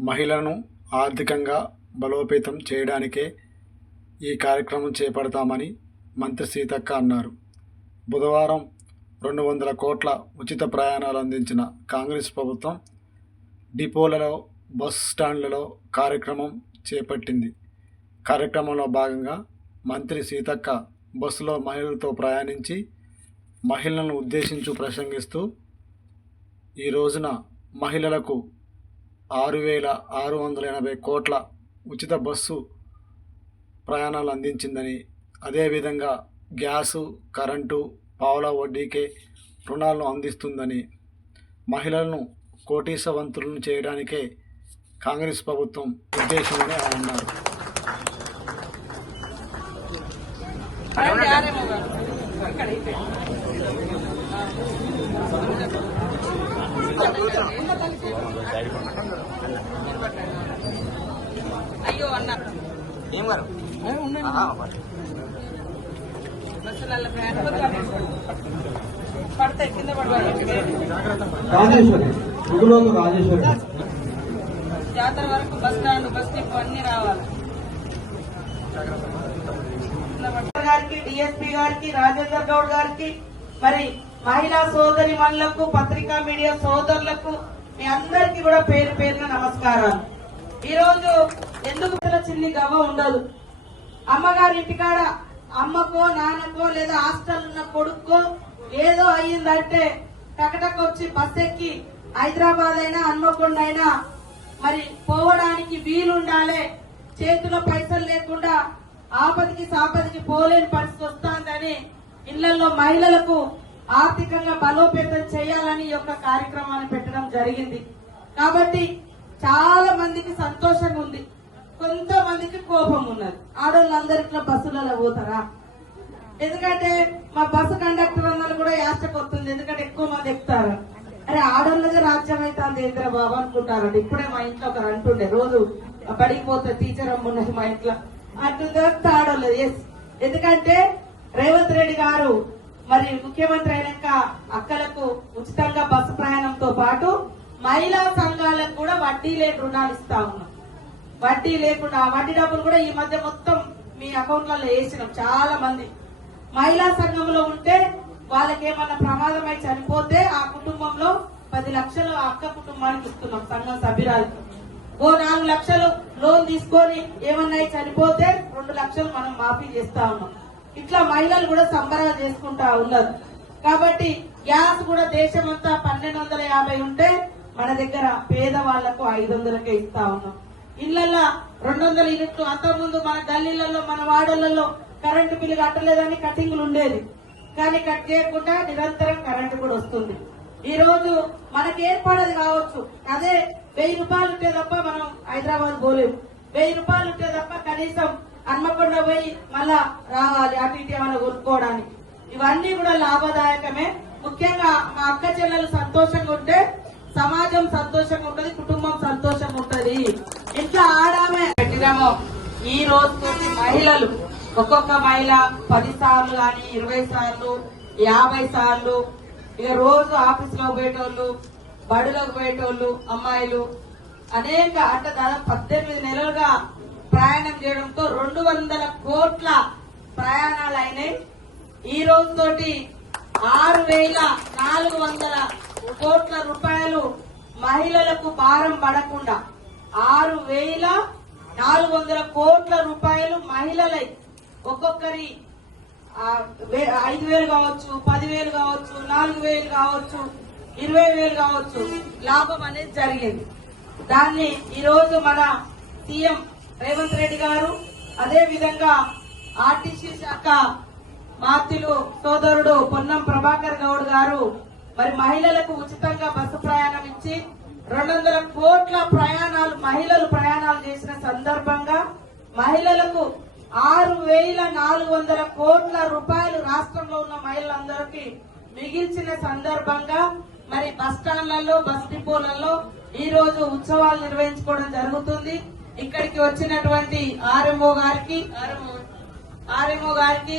మహిళలను ఆర్థికంగా బలోపేతం చేయడానికే ఈ కార్యక్రమం చేపడతామని మంత్రి సీతక్క అన్నారు. బుధవారం రెండు వందల కోట్ల ఉచిత ప్రయాణాలు అందించిన కాంగ్రెస్ ప్రభుత్వం డిపోలలో బస్ స్టాండ్లలో కార్యక్రమం చేపట్టింది. కార్యక్రమంలో భాగంగా మంత్రి సీతక్క బస్సులో మహిళలతో ప్రయాణించి మహిళలను ఉద్దేశించి ప్రసంగిస్తూ ఈ రోజున మహిళలకు ఆరు వేల ఆరు వందల ఎనభై కోట్ల ఉచిత బస్సు ప్రయాణాలు అందించిందని అదేవిధంగా గ్యాసు కరెంటు పావుల వడ్డీకే రుణాలను అందిస్తుందని మహిళలను కోటీసవంతులను చేయడానికే కాంగ్రెస్ ప్రభుత్వం ఉద్దేశమని ఆయన అన్నారు. అయ్యో అన్న. ఏం గారు? బస్సులలో ప్రయాణం పడతాయి కింద రాజేశ్వరి గుడిలోకి రాజేశ్వరి. జాతర వరకు బస్ స్టాండ్ బస్ డిపో అన్ని రావాలి. గారికి డిఎస్పీ గారికి రాజేందర్ గౌడ్ గారికి మరి మహిళా సోదరి మనులకు పత్రికా మీడియా సోదరులకు మీ అందరికీ కూడా పేరు పేరున నమస్కారాలు. ఈరోజు ఎందుకు చిన్ని గవ్వ ఉండదు? అమ్మగారి ఇంటికాడ అమ్మకో నాన్నకో లేదా హాస్టల్ ఉన్న కొడుకో ఏదో అయ్యిందంటే టకటక వచ్చి బస్ ఎక్కి హైదరాబాద్ అయినా హన్మకొండ అయినా మరి పోవడానికి వీలుండాలి. చేతిలో పైసలు లేకుండా ఆపదికి సాపదికి పోలేని పరిస్థితి వస్తుందని ఇళ్ళలో మహిళలకు ఆర్థికంగా బలోపేతం చేయాలని ఈ యొక్క కార్యక్రమాన్ని పెట్టడం జరిగింది. కాబట్టి చాలా మందికి సంతోషంగా ఉంది. కొంతమందికి కోపం ఉన్నది. ఆడవాళ్ళందరూ ఇట్లా బస్సులలో పోతారా? ఎందుకంటే మా బస్సు కండక్టర్ అందరు కూడా యాచకొస్తుంది ఎందుకంటే ఎక్కువ మంది ఎక్కుతారు. అరే ఆడోళ్ళగా రాజ్యం అవుతుంది ఏంద్ర బాబు అనుకుంటారండి. ఇప్పుడే మా ఇంట్లో ఒకరు అంటుండే రోజు బడికి పోతే టీచర్ అమ్మున్నది మా ఇంట్లో. అంటుందో ఆడోళ్ళది. ఎస్ ఎందుకంటే రేవంత్ రెడ్డి గారు మరి ముఖ్యమంత్రి అయినాక అక్కలకు ఉచితంగా బస్సు ప్రయాణంతో పాటు మహిళా వడ్డీ లేని రుణాలు ఇస్తా ఉన్నాం. వడ్డీ లేకుండా ఆ వడ్డీ డబ్బులు కూడా ఈ మధ్య మొత్తం మీ అకౌంట్లలో వేసినాం చాలా మంది మహిళా సంఘంలో ఉంటే వాళ్ళకి ఏమన్నా ప్రమాదమై చనిపోతే ఆ కుటుంబంలో పది లక్షలు అక్క కుటుంబానికి ఇస్తున్నాం సంఘం సభ్యురాలకు ఓ నాలుగు లక్షలు లోన్ తీసుకొని ఏమన్నా చనిపోతే రెండు లక్షలు మనం మాఫీ చేస్తా ఉన్నాం. ఇట్లా మహిళలు కూడా సంబరాలు చేసుకుంటా ఉన్నారు. కాబట్టి గ్యాస్ కూడా దేశమంతా పన్నెండు వందల యాభై ఉంటే మన దగ్గర పేదవాళ్ళకు ఐదు వందలకే ఇస్తా ఉన్నాం. ఇళ్ళలో రెండు వందల యూనిట్లు అంతకుముందు మన గల్లీలలో మన వాడలలో కరెంటు బిల్లు కట్టలేదని కటింగ్లు ఉండేది. కానీ కట్ చేయకుండా నిరంతరం కరెంటు కూడా వస్తుంది. ఈ రోజు మనకి ఏర్పడదు కావచ్చు. అదే వెయ్యి రూపాయలు ఉంటే తప్ప మనం హైదరాబాద్ పోలేము వెయ్యి రూపాయలు ఉంటే తప్ప కనీసం హన్మకొండ పోయి మళ్ళా రావాలి అటు ఇటు ఏమైనా కొనుక్కోవడానికి. ఇవన్నీ కూడా లాభదాయకమే. ముఖ్యంగా మా అక్క చెల్లెలు సంతోషంగా ఉంటే సమాజం సంతోషంగా ఉంటది కుటుంబం సంతోషంగా ఉంటది ఇంట్లో ఆడామే. పెట్టినామో. ఈ రోజు మహిళలు. ఒక్కొక్క మహిళ పది సార్లు గాని ఇరవై సార్లు యాభై సార్లు. ఇక రోజు ఆఫీస్లో పోయేటోళ్ళు బడులకు పోయేటోళ్ళు అమ్మాయిలు. అనేక అంటే దాదాపు పద్దెనిమిది నెలలుగా ప్రయాణం చేయడంతో రెండు వందల కోట్ల ప్రయాణాలు అయినాయి. ఈ రోజు తోటి ఆరు వేల నాలుగు వందల కోట్ల రూపాయలు మహిళలకు భారం పడకుండా ఆరు వేల నాలుగు వందల కోట్ల రూపాయలు మహిళలై ఒక్కొక్కరి వే- ఐదు వేలు కావచ్చు పదివేలు కావచ్చు నాలుగు వేలు కావచ్చు ఇరవై వేలు కావచ్చు లాభం అనేది జరిగింది. దాన్ని ఈరోజు మన సీఎం రేవంత్ రెడ్డి గారు అదే విధంగా ఆర్టీసీ శాఖ మాతిలు సోదరుడు పొన్నం ప్రభాకర్ గౌడ్ గారు మరి మహిళలకు ఉచితంగా బస్సు ప్రయాణం ఇచ్చి రెండు వందల కోట్ల ప్రయాణాలు మహిళలు ప్రయాణాలు చేసిన సందర్భంగా మహిళలకు ఆరు వేల నాలుగు వందల కోట్ల రూపాయలు రాష్ట్రంలో ఉన్న మహిళలందరికీ మిగిల్చిన సందర్భంగా మరి బస్ స్టాండ్లలో బస్ డిపోలలో ఈ రోజు ఉత్సవాలు నిర్వహించుకోవడం జరుగుతుంది. ఇక్కడికి వచ్చినటువంటి ఆర్ఎంఓ గారికి ఆర్ఎంఓ ఆర్ఎంఓ గారికి